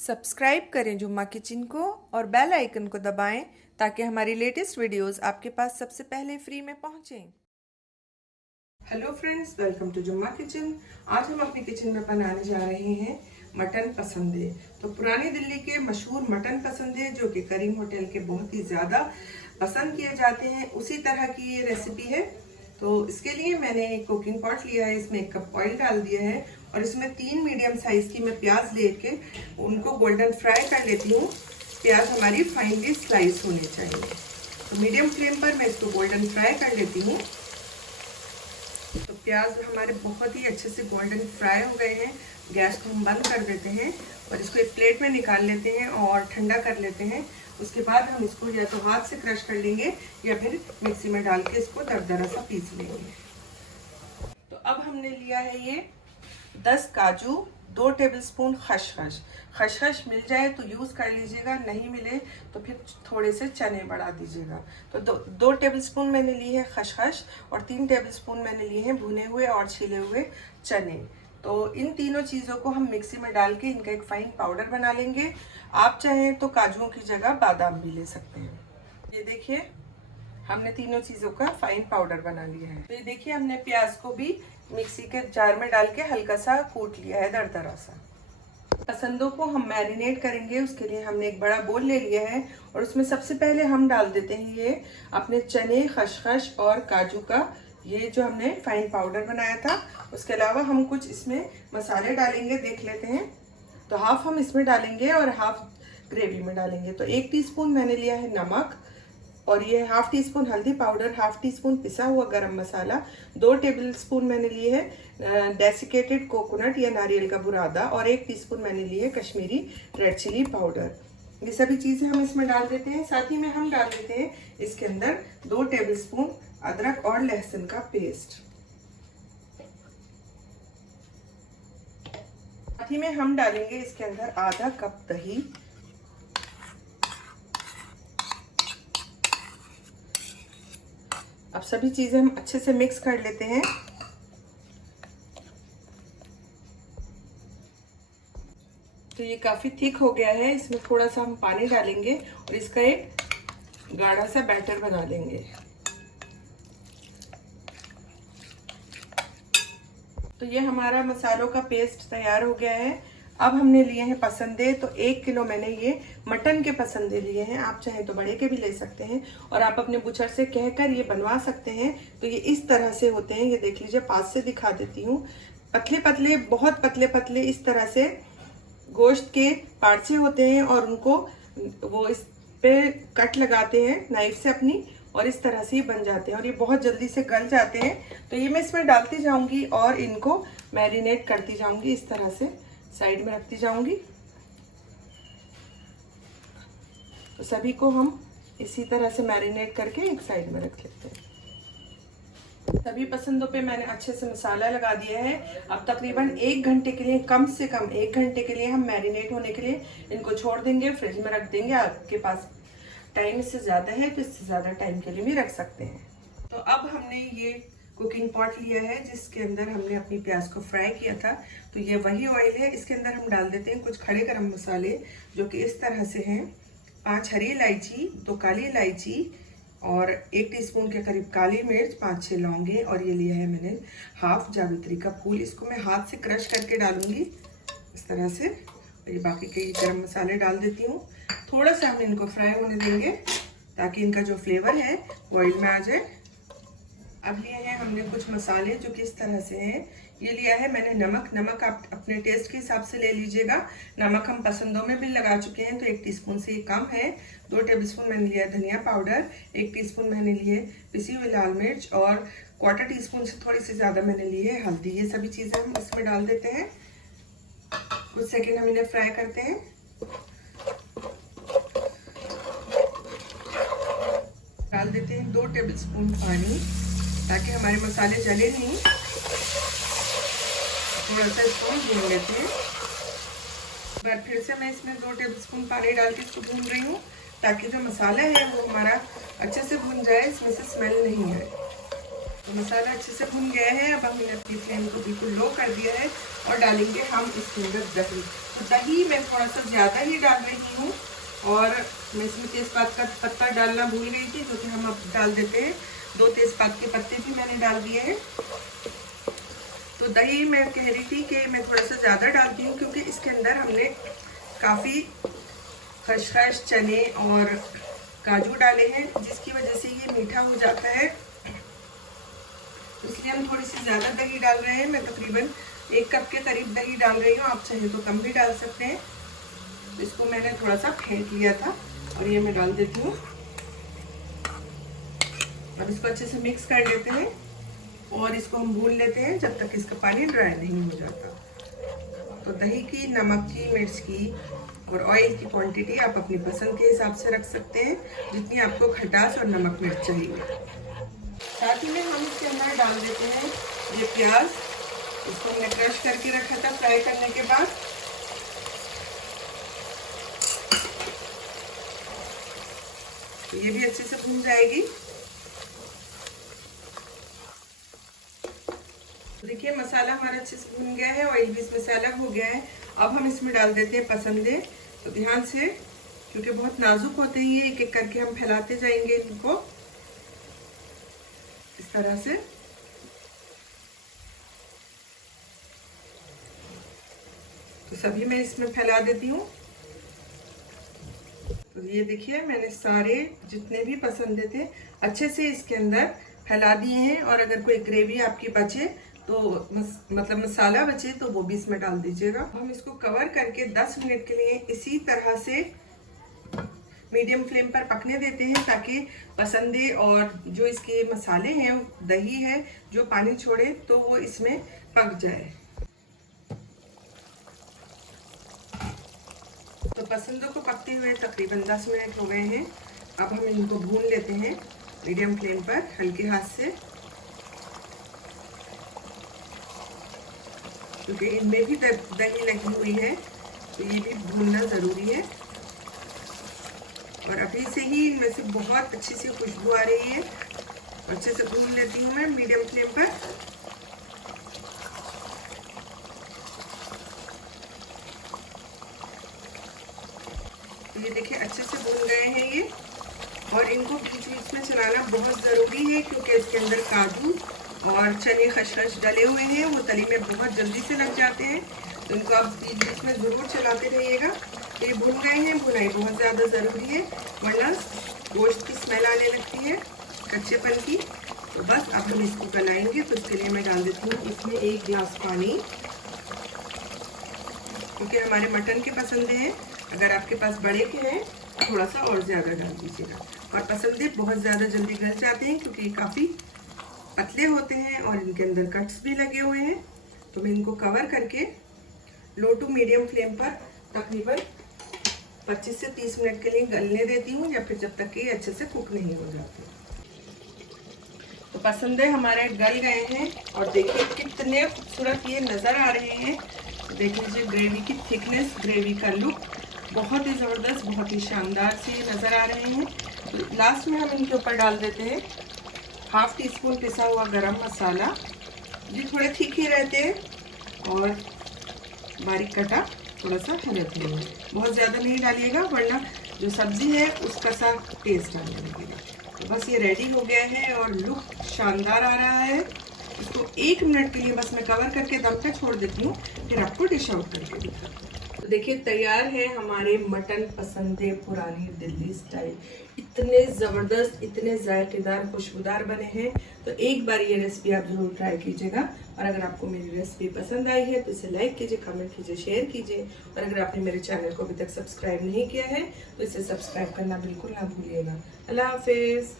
Subscribe करें जुम्मा kitchen को और बेल आइकन को दबाएं ताकि हमारी लेटेस्ट वीडियोस आपके पास सबसे पहले फ्री में पहुंचें। हेलो फ्रेंड्स, वेलकम टू जुम्मा किचन। आज हम अपनी किचन में बनाने जा रहे हैं मटन पसंदे। तो पुरानी दिल्ली के मशहूर मटन पसंदे जो कि करीम होटल के बहुत ही ज़्यादा पसंद किए जाते हैं, उसी तरह की ये रेसिपी है। तो इसके लिए मैंने एक कुकिंग पॉट लिया है, इसमें 1 कप ऑयल डाल दिया है और इसमें 3 मीडियम साइज की मैं प्याज लेके उनको गोल्डन फ्राई कर लेती हूँ। प्याज हमारी फाइनली स्लाइस होने चाहिए। तो मीडियम फ्लेम पर मैं इसको गोल्डन फ्राई कर लेती हूँ। तो प्याज हमारे बहुत ही अच्छे से गोल्डन फ्राई हो गए हैं। गैस को हम बंद कर देते हैं और इसको एक प्लेट में निकाल लेते हैं और ठंडा कर लेते हैं। उसके बाद हम इसको या तो हाथ से क्रश कर लेंगे या फिर मिक्सी में डाल के इसको दरदरा सा पीस लेंगे। तो अब हमने लिया है ये 10 काजू, 2 टेबलस्पून खसखस। खसखस मिल जाए तो यूज़ कर लीजिएगा, नहीं मिले तो फिर थोड़े से चने बढ़ा दीजिएगा। तो 2 टेबलस्पून मैंने ली है खसखस और 3 टेबलस्पून मैंने लिए हैं भुने हुए और छीले हुए चने। तो इन तीनों चीज़ों को हम मिक्सी में डाल के इनका एक फाइन पाउडर बना लेंगे। आप चाहें तो काजुओं की जगह बादाम भी ले सकते हैं। ये देखिए, हमने तीनों चीज़ों का फाइन पाउडर बना लिया है। तो ये देखिए, हमने प्याज को भी मिक्सी के जार में डाल के हल्का सा कूट लिया है, दरदरा सा। पसंदों को हम मैरिनेट करेंगे, उसके लिए हमने एक बड़ा बोल ले लिया है और उसमें सबसे पहले हम डाल देते हैं ये अपने चने, खसखस और काजू का ये जो हमने फाइन पाउडर बनाया था। उसके अलावा हम कुछ इसमें मसाले डालेंगे, देख लेते हैं। तो हाफ हम इसमें डालेंगे और हाफ ग्रेवी में डालेंगे। तो 1 टीस्पून मैंने लिया है नमक और ये हाफ टी स्पून हल्दी पाउडर, हाफ टी स्पून पिसा हुआ गरम मसाला, 2 टेबलस्पून मैंने लिए है डेसिकेटेड कोकोनट या नारियल का बुरादा और 1 टीस्पून मैंने लिए है कश्मीरी रेड चिली पाउडर। ये सभी चीज़ें हम इसमें डाल देते हैं। साथ ही में हम डाल देते हैं इसके अंदर 2 टेबलस्पून अदरक और लहसुन का पेस्ट। साथ ही में हम डालेंगे इसके अंदर आधा कप दही। अब सभी चीजें हम अच्छे से मिक्स कर लेते हैं। तो ये काफी थिक हो गया है, इसमें थोड़ा सा हम पानी डालेंगे और इसका एक गाढ़ा सा बैटर बना लेंगे। तो ये हमारा मसालों का पेस्ट तैयार हो गया है। अब हमने लिए हैं पसंदे। तो 1 किलो मैंने ये मटन के पसंदे लिए हैं। आप चाहें तो बड़े के भी ले सकते हैं और आप अपने बुचर से कहकर ये बनवा सकते हैं। तो ये इस तरह से होते हैं, ये देख लीजिए, पास से दिखा देती हूँ। पतले पतले, बहुत पतले पतले इस तरह से गोश्त के पार्चे होते हैं और उनको वो इस पे कट लगाते हैं नाइफ से अपनी और इस तरह से ही बन जाते हैं और ये बहुत जल्दी से गल जाते हैं। तो ये मैं इसमें डालती जाऊंगी और इनको मैरिनेट करती जाऊंगी, इस तरह से साइड में रखती जाऊंगी। तो सभी को हम इसी तरह से मैरिनेट करके एक साइड में रख लेते हैं। सभी पसंदों पे मैंने अच्छे से मसाला लगा दिया है। अब तकरीबन 1 घंटे के लिए, कम से कम 1 घंटे के लिए हम मैरिनेट होने के लिए इनको छोड़ देंगे, फ्रिज में रख देंगे। आपके पास टाइम इससे ज़्यादा है तो इससे ज़्यादा टाइम के लिए भी रख सकते हैं। तो अब हमने ये कुकिंग पॉट लिया है जिसके अंदर हमने अपनी प्याज को फ्राई किया था। तो ये वही ऑयल है, इसके अंदर हम डाल देते हैं कुछ खड़े गरम मसाले जो कि इस तरह से हैं। 5 हरी इलायची, 2 काली इलायची और 1 टीस्पून के करीब काली मिर्च, 5-6 लौंगे और ये लिया है मैंने हाफ जावित्री का फूल। इसको मैं हाथ से क्रश करके डालूंगी इस तरह से। और ये बाकी के गरम मसाले डाल देती हूँ। थोड़ा सा हम इनको फ्राई होने देंगे ताकि इनका जो फ्लेवर है वो ऑयल में आ जाए। अब लिए हैं हमने कुछ मसाले जो कि इस तरह से हैं। ये लिया है मैंने नमक आप अपने टेस्ट के हिसाब से ले लीजिएगा। नमक हम पसंदों में भी लगा चुके हैं तो 1 टीस्पून से ये कम है। 2 टेबलस्पून मैंने लिया धनिया पाउडर, 1 टीस्पून मैंने लिए पिसी हुई लाल मिर्च और 1/4 टीस्पून से थोड़ी सी ज़्यादा मैंने ली है हल्दी। ये सभी चीज़ें हम इसमें डाल देते हैं। कुछ सेकेंड हम इन्हें फ्राई करते हैं। डाल देते हैं 2 टेबलस्पून पानी ताकि हमारे मसाले जले नहीं। थोड़ा सा इसको भून लेते हैं। एक बार फिर से मैं इसमें 2 टेबलस्पून पानी डाल के इसको भून रही हूँ ताकि जो मसाला है वो हमारा अच्छे से भून जाए, इसमें से स्मेल नहीं आए। तो मसाला अच्छे से भुन गया है। अब हमने अपनी फ्लेम को बिल्कुल लो कर दिया है और डालेंगे हम इसके अंदर दही। तो दही मैं थोड़ा सा ज़्यादा ही डाल रही हूँ और मैं इसमें तेज़पात का पत्ता डालना भूल गई थी, क्योंकि हम अब डाल देते हैं। 2 तेज़पात के पत्ते भी मैंने डाल दिए हैं। तो दही मैं कह रही थी कि मैं थोड़ा सा ज़्यादा डालती हूँ, क्योंकि इसके अंदर हमने काफ़ी खसखस, चने और काजू डाले हैं, जिसकी वजह से ये मीठा हो जाता है। इसलिए हम थोड़ी सी ज़्यादा दही डाल रहे हैं। मैं तकरीबन 1 कप के करीब दही डाल रही हूँ, आप चाहे तो कम भी डाल सकते हैं। तो इसको मैंने थोड़ा सा फेंट लिया था और ये मैं डाल देती हूँ। अब इसको अच्छे से मिक्स कर लेते हैं और इसको हम भून लेते हैं जब तक इसका पानी ड्राई नहीं हो जाता। तो दही की, नमक की, मिर्च की और ऑयल की क्वांटिटी आप अपनी पसंद के हिसाब से रख सकते हैं, जितनी आपको खटास और नमक मिर्च चाहिए। साथ ही में हम इसके अंदर डाल देते हैं ये प्याज। इसको हमने क्रश करके रखा था फ्राई करने के बाद। तो ये भी अच्छे से भून जाएगी। देखिए मसाला हमारा अच्छे से भुन गया है, ऑयल भी इसमें से अलग हो गया है। अब हम इसमें डाल देते हैं पसंदे। तो ध्यान से, क्योंकि बहुत नाजुक होते हैं ये, एक एक करके हम फैलाते जाएंगे इनको इस तरह से। तो सभी मैं इसमें फैला देती हूँ। तो ये देखिए मैंने सारे जितने भी पसंदे थे अच्छे से इसके अंदर फैला दिए हैं। और अगर कोई ग्रेवी आपकी बचे तो मतलब मसाला बचे तो वो भी इसमें डाल दीजिएगा। हम इसको कवर करके 10 मिनट के लिए इसी तरह से मीडियम फ्लेम पर पकने देते हैं, ताकि पसंदे और जो इसके मसाले हैं, दही है जो पानी छोड़े, तो वो इसमें पक जाए। तो पसंदों को पकते हुए तकरीबन 10 मिनट हो गए हैं। अब हम इनको भून लेते हैं मीडियम फ्लेम पर हल्के हाथ से, क्योंकि इनमें भी दही लगी हुई है, तो ये भी भूनना ज़रूरी है। और अभी से ही इनमें से बहुत अच्छी सी खुशबू आ रही है। अच्छे से भून लेती हूँ मैं मीडियम फ्लेम पर। तो ये देखिए अच्छे से भून गए हैं ये। और इनको बीच बीच में चलाना बहुत ज़रूरी है, क्योंकि इसके अंदर काजू और चने खसखस डले हुए हैं, वो तली में बहुत जल्दी से लग जाते हैं। तो इनको आप बीच बीच में ज़रूर चलाते रहिएगा। तो ये भून गए हैं, भुनाई बहुत ज़्यादा ज़रूरी है, वरना गोश्त की स्मेल आने लगती है कच्चेपन की। तो बस अब हम इसको बनाएंगे। तो इसके लिए मैं डाल देती हूँ इसमें 1 गिलास पानी, क्योंकि हमारे मटन के पसंदे हैं। अगर आपके पास बड़े के हैं थोड़ा सा और ज़्यादा डाल दीजिएगा। और पसंदे बहुत ज़्यादा जल्दी गल जाते हैं, क्योंकि ये काफ़ी पतले होते हैं और इनके अंदर कट्स भी लगे हुए हैं। तो मैं इनको कवर करके लो टू मीडियम फ्लेम पर तकरीबन 25 से 30 मिनट के लिए गलने देती हूँ, या फिर जब तक कि अच्छे से कुक नहीं हो जाते। तो पसंदे हमारे गल गए हैं और देखिए कितने खूबसूरत ये नज़र आ रहे हैं। तो देख लीजिए ग्रेवी की थिकनेस, ग्रेवी का लुक बहुत ही ज़बरदस्त, बहुत ही शानदार से नज़र आ रहे हैं। तो लास्ट में हम इनके ऊपर डाल देते हैं 1/2 टीस्पून पिसा हुआ गरम मसाला। ये थोड़े ठीक ही रहते हैं। और बारीक कटा थोड़ा सा हल्दी, बहुत ज़्यादा नहीं डालिएगा, वरना जो सब्ज़ी है उसका सा टेस्ट आने लगेगा। तो बस ये रेडी हो गया है और लुक शानदार आ रहा है। इसको 1 मिनट के लिए बस मैं कवर करके दम पे छोड़ देती हूँ, फिर आपको डिश आउट करके दिखाती हूँ। तो देखिए तैयार है हमारे मटन पसंदे पुरानी दिल्ली स्टाइल। इतने ज़बरदस्त, इतने जायकेदार, खुशबूदार बने हैं। तो एक बार ये रेसिपी आप ज़रूर ट्राई कीजिएगा। और अगर आपको मेरी रेसिपी पसंद आई है तो इसे लाइक कीजिए, कमेंट कीजिए, शेयर कीजिए। और अगर आपने मेरे चैनल को अभी तक सब्सक्राइब नहीं किया है तो इसे सब्सक्राइब करना बिल्कुल ना भूलिएगा। अल्लाह हाफिज़।